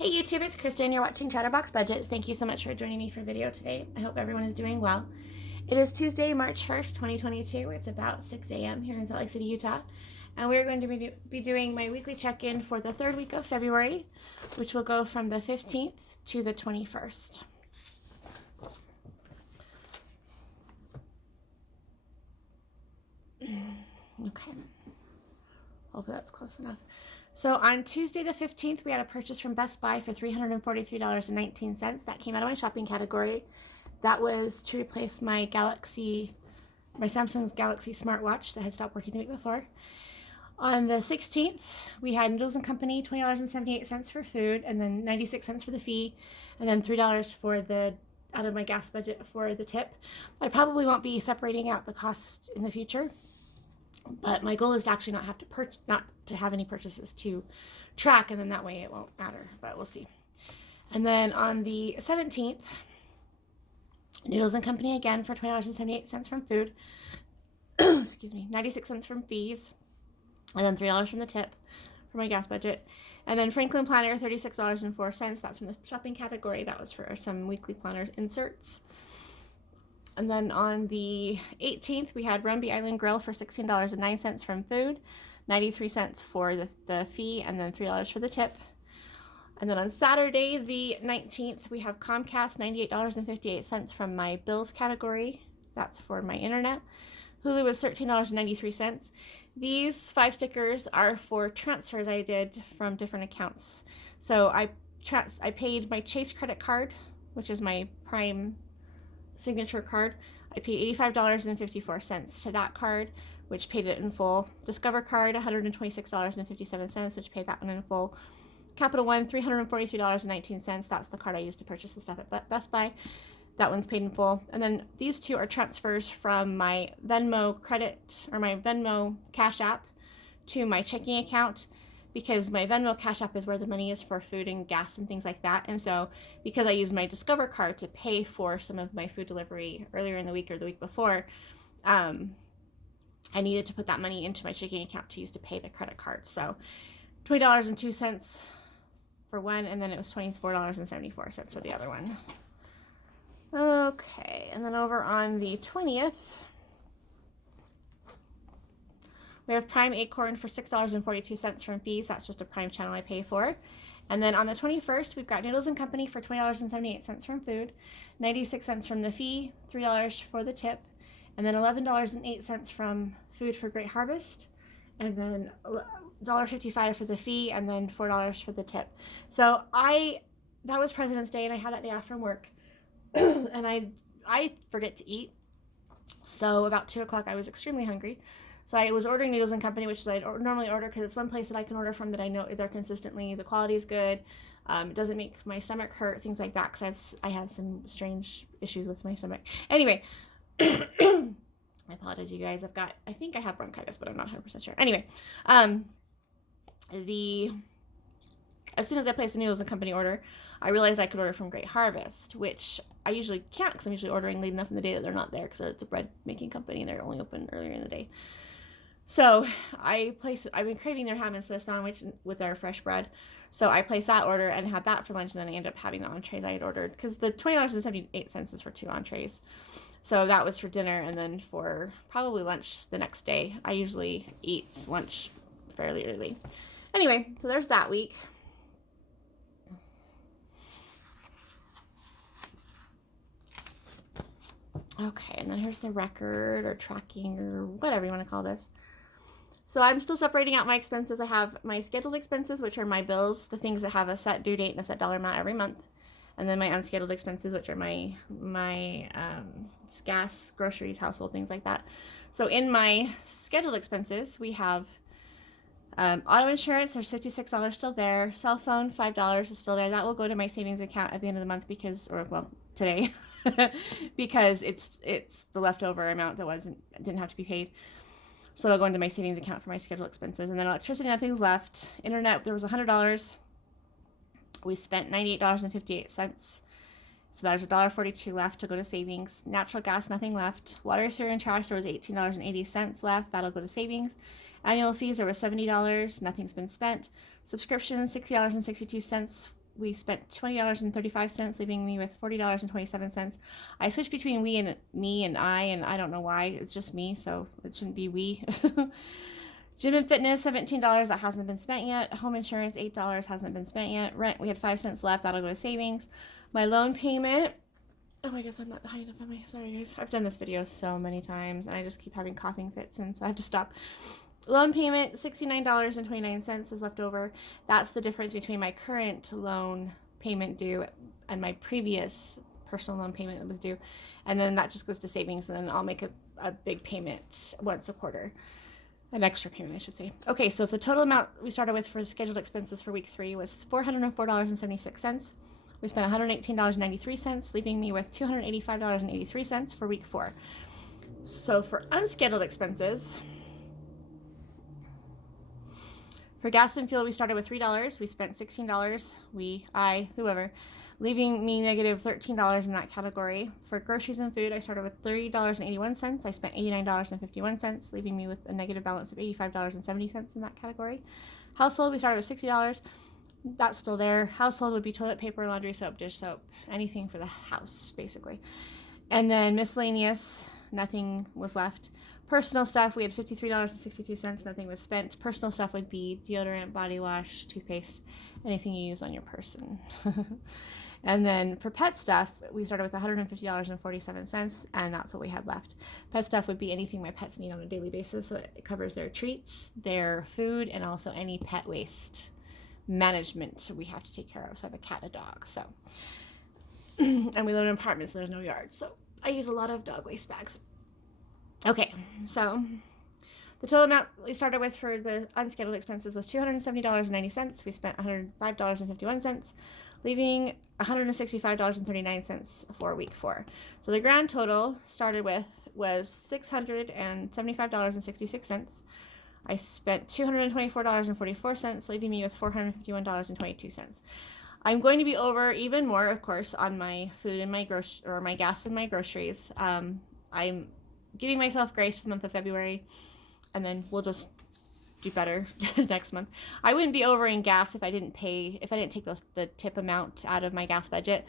Hey YouTube, it's Kristin. You're watching Chatterbox Budgets. Thank you so much for joining me for video today. I hope everyone is doing well. It is Tuesday, March 1st, 2022. It's about 6 a.m. here in Salt Lake City, Utah. And we're going to be doing my weekly check-in for the third week of February, which will go from the 15th to the 21st. Okay. Hopefully that's close enough. So on Tuesday the 15th, we had a purchase from Best Buy for $343.19. That came out of my shopping category. That was to replace my Samsung's Galaxy smartwatch that had stopped working the week before. On the 16th, we had Noodles & Company, $20.78 for food, and then 96 cents for the fee, and then $3 for out of my gas budget for the tip. I probably won't be separating out the cost in the future, but my goal is to actually not to have any purchases to track, and then that way it won't matter, but we'll see. And then on the 17th, Noodles & Company again for $20.78 from food, excuse me, 96 cents from fees, and then $3 from the tip for my gas budget. And then Franklin Planner, $36.04. That's from the shopping category. That was for some weekly planner inserts. And then on the 18th, we had Rumby Island Grill for $16.09 from food, 93 cents for the fee, and then $3 for the tip. And then on Saturday, the 19th, we have Comcast, $98.58 from my bills category. That's for my internet. Hulu was $13.93. These 5 stickers are for transfers I did from different accounts. So I paid my Chase credit card, which is my Prime signature card. I paid $85.54 to that card, which paid it in full. Discover card, $126.57, which paid that one in full. Capital One, $343.19. That's the card I used to purchase the stuff at Best Buy. That one's paid in full. And then these two are transfers from my Venmo credit or my Venmo Cash App to my checking account, because my Venmo Cash App is where the money is for food and gas and things like that. And so because I used my Discover card to pay for some of my food delivery earlier in the week or the week before, I needed to put that money into my checking account to use to pay the credit card. So $20.02 for one, and then it was $24.74 for the other one. Okay, and then over on the 20th, we have Prime Acorn for $6.42 from fees. That's just a Prime channel I pay for. And then on the 21st, we've got Noodles & Company for $20.78 from food, 96 cents from the fee, $3 for the tip, and then $11.08 from Food for Great Harvest, and then $1.55 for the fee, and then $4 for the tip. So that was President's Day, and I had that day off from work. And I forget to eat. So about 2 o'clock, I was extremely hungry. So I was ordering Noodles & Company, which I normally order because it's one place that I can order from that I know they're consistently, the quality is good. It doesn't make my stomach hurt, things like that, because I have some strange issues with my stomach. Anyway, I apologize, you guys. I think I have bronchitis, but I'm not 100% sure. Anyway, as soon as I placed the Noodles & Company order, I realized I could order from Great Harvest, which I usually can't because I'm usually ordering late enough in the day that they're not there, because it's a bread making company and they're only open earlier in the day. So I've been craving their ham and Swiss sandwich with their fresh bread. So I placed that order and had that for lunch, and then I ended up having the entrees I had ordered, because the $20.78 is for 2 entrees. So that was for dinner, and then for probably lunch the next day. I usually eat lunch fairly early. Anyway, so there's that week. Okay, and then here's the record or tracking or whatever you want to call this. So I'm still separating out my expenses. I have my scheduled expenses, which are my bills, the things that have a set due date and a set dollar amount every month. And then my unscheduled expenses, which are my gas, groceries, household, things like that. So in my scheduled expenses, we have auto insurance. There's $56 still there. Cell phone, $5 is still there. That will go to my savings account at the end of the month today, because it's the leftover amount that didn't have to be paid. So it'll go into my savings account for my scheduled expenses. And then electricity, nothing's left. Internet, there was $100. We spent $98.58. So there's $1.42 left to go to savings. Natural gas, nothing left. Water, sewer, and trash, there was $18.80 left. That'll go to savings. Annual fees, there was $70. Nothing's been spent. Subscriptions, $60.62 we spent $20.35, leaving me with $40.27. I switched between we and me and I don't know why. It's just me, so it shouldn't be we. Gym and fitness, $17. That hasn't been spent yet. Home insurance, $8. Hasn't been spent yet. Rent, we had 5 cents left. That'll go to savings. My loan payment. Oh, I guess I'm not high enough, am I? Sorry, guys. I've done this video so many times, and I just keep having coughing fits, and so I have to stop. Loan payment, $69.29 is left over. That's the difference between my current loan payment due and my previous personal loan payment that was due. And then that just goes to savings, and then I'll make a big payment once a quarter. An extra payment, I should say. Okay, so the total amount we started with for scheduled expenses for week 3 was $404.76. We spent $118.93, leaving me with $285.83 for week 4. So for unscheduled expenses, for gas and fuel, we started with $3. We spent $16. Whoever, leaving me negative $13 in that category. For groceries and food, I started with $30.81. I spent $89.51, leaving me with a negative balance of $85.70 in that category. Household, we started with $60. That's still there. Household would be toilet paper, laundry soap, dish soap, anything for the house, basically. And then miscellaneous, nothing was left. Personal stuff, we had $53.62. Nothing was spent. Personal stuff would be deodorant, body wash, toothpaste, anything you use on your person. And then for pet stuff, we started with $150.47, and that's what we had left. Pet stuff would be anything my pets need on a daily basis. So it covers their treats, their food, and also any pet waste management we have to take care of. So I have a cat and a dog. So, and we live in an apartment, so there's no yard. So I use a lot of dog waste bags. Okay, so the total amount we started with for the unscheduled expenses was $270.90. We spent $105.51, leaving $165.39 for week 4. So the grand total started with was $675.66. I spent $224.44, leaving me with $451.22. I'm going to be over even more, of course, on my food and my gas and my groceries. I'm giving myself grace for the month of February, and then we'll just do better next month. I wouldn't be over in gas if I didn't take the tip amount out of my gas budget,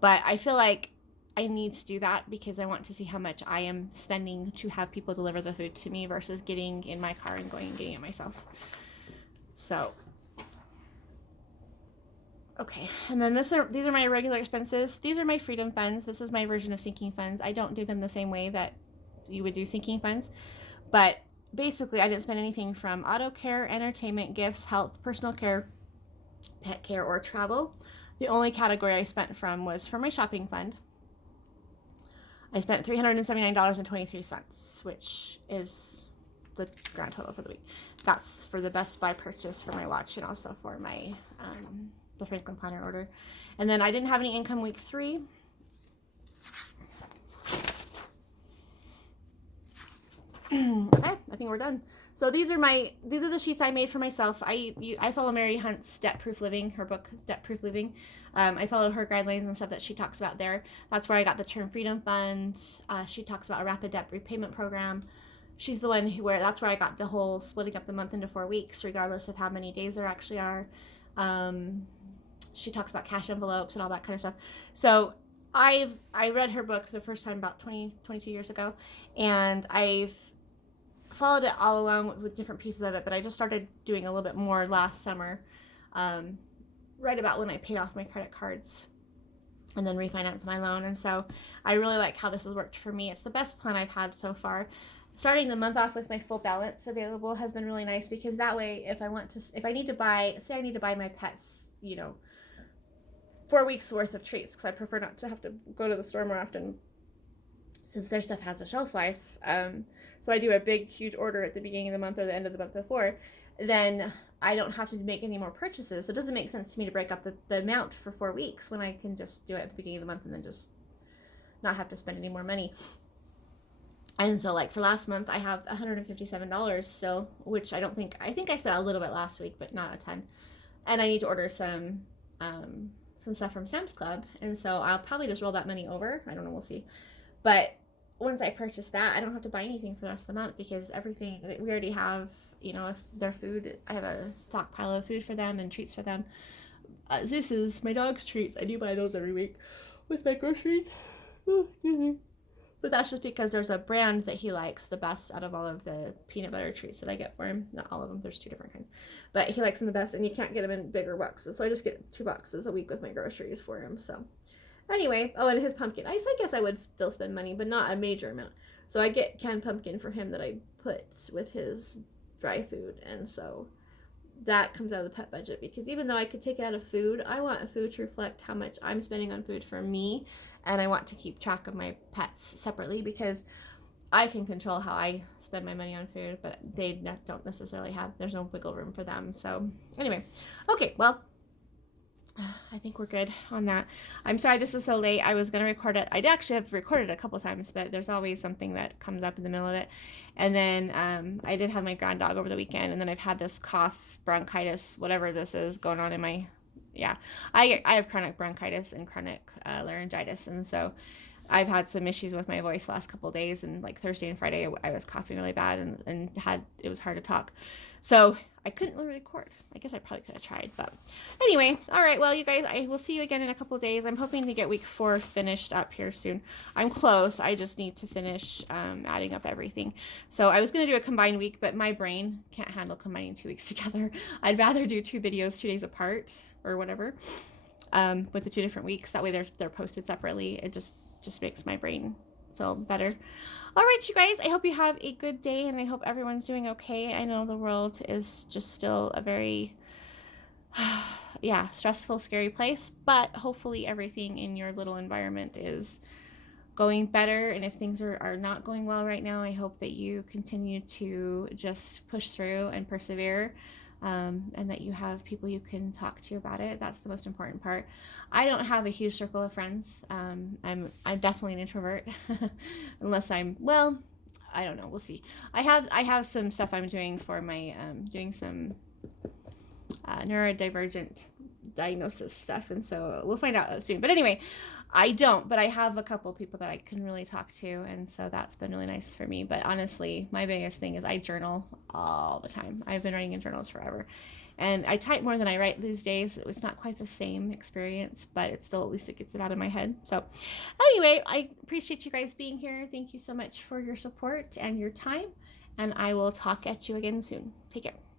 but I feel like I need to do that because I want to see how much I am spending to have people deliver the food to me versus getting in my car and going and getting it myself. So, okay, and then these are my regular expenses. These are my freedom funds. This is my version of sinking funds. I don't do them the same way that you would do sinking funds, but basically I didn't spend anything from auto care, entertainment, gifts, health, personal care, pet care, or travel. The only category I spent from was for my shopping fund. I spent $379.23, which is the grand total for the week. That's for the Best Buy purchase for my watch and also for my the Franklin Planner order. And then I didn't have any income week 3. Okay, I think we're done. So these are the sheets I made for myself. I follow Mary Hunt's Debt Proof Living, her book Debt Proof Living. I follow her guidelines and stuff that she talks about there. That's where I got the Term Freedom Fund. She talks about a rapid debt repayment program. She's the one that's where I got the whole splitting up the month into 4 weeks, regardless of how many days there actually are. She talks about cash envelopes and all that kind of stuff. So I read her book the first time about 22 years ago, and I've followed it all along with different pieces of it, but I just started doing a little bit more last summer, right about when I paid off my credit cards and then refinanced my loan. And so I really like how this has worked for me. It's the best plan I've had so far. Starting the month off with my full balance available has been really nice, because that way if I need to buy my pets, 4 weeks worth of treats, because I prefer not to have to go to the store more often since their stuff has a shelf life. So I do a big, huge order at the beginning of the month or the end of the month before, then I don't have to make any more purchases. So it doesn't make sense to me to break up the amount for 4 weeks when I can just do it at the beginning of the month and then just not have to spend any more money. And so like for last month, I have $157 still, which I think I spent a little bit last week, but not a ton. And I need to order some stuff from Sam's Club. And so I'll probably just roll that money over. I don't know, we'll see. But once I purchase that, I don't have to buy anything for the rest of the month, because everything we already have, if their food, I have a stockpile of food for them and treats for them. Zeus's, my dog's treats. I do buy those every week with my groceries. Oh, excuse me. But that's just because there's a brand that he likes the best out of all of the peanut butter treats that I get for him. Not all of them, there's 2 different kinds. But he likes them the best, and you can't get them in bigger boxes. So I just get 2 boxes a week with my groceries for him. So anyway, oh, and his pumpkin. I guess I would still spend money, but not a major amount. So I get canned pumpkin for him that I put with his dry food. And so that comes out of the pet budget, because even though I could take it out of food, I want food to reflect how much I'm spending on food for me, and I want to keep track of my pets separately, because I can control how I spend my money on food, but they don't necessarily there's no wiggle room for them. So anyway, okay, well, I think we're good on that. I'm sorry this is so late. I was going to record it. I'd actually have recorded a couple times, but there's always something that comes up in the middle of it. And then I did have my grand dog over the weekend, and then I've had this cough, bronchitis, whatever this is going on in my, I have chronic bronchitis and chronic laryngitis. And so I've had some issues with my voice the last couple of days, and like Thursday and Friday, I was coughing really bad and it was hard to talk. So I couldn't really record. I guess I probably could have tried, but anyway, all right. Well, you guys, I will see you again in a couple of days. I'm hoping to get week 4 finished up here soon. I'm close. I just need to finish adding up everything. So I was going to do a combined week, but my brain can't handle combining 2 weeks together. I'd rather do 2 videos 2 days apart or whatever with the 2 different weeks. That way they're posted separately. It just makes my brain feel better. All right, you guys, I hope you have a good day, and I hope everyone's doing okay. I know the world is just still a very stressful, scary place, but hopefully everything in your little environment is going better. And if things are not going well right now, I hope that you continue to just push through and persevere. And that you have people you can talk to about it. That's the most important part. I don't have a huge circle of friends. I'm definitely an introvert, unless I don't know. We'll see. I have some stuff I'm doing for my doing some neurodivergent diagnosis stuff, and so we'll find out soon. But anyway, but I have a couple people that I can really talk to, and so that's been really nice for me. But honestly, my biggest thing is I journal all the time. I've been writing in journals forever, and I type more than I write these days. It was not quite the same experience, but it's still, at least it gets it out of my head. So anyway, I appreciate you guys being here. Thank you so much for your support and your time, and I will talk at you again soon. Take care.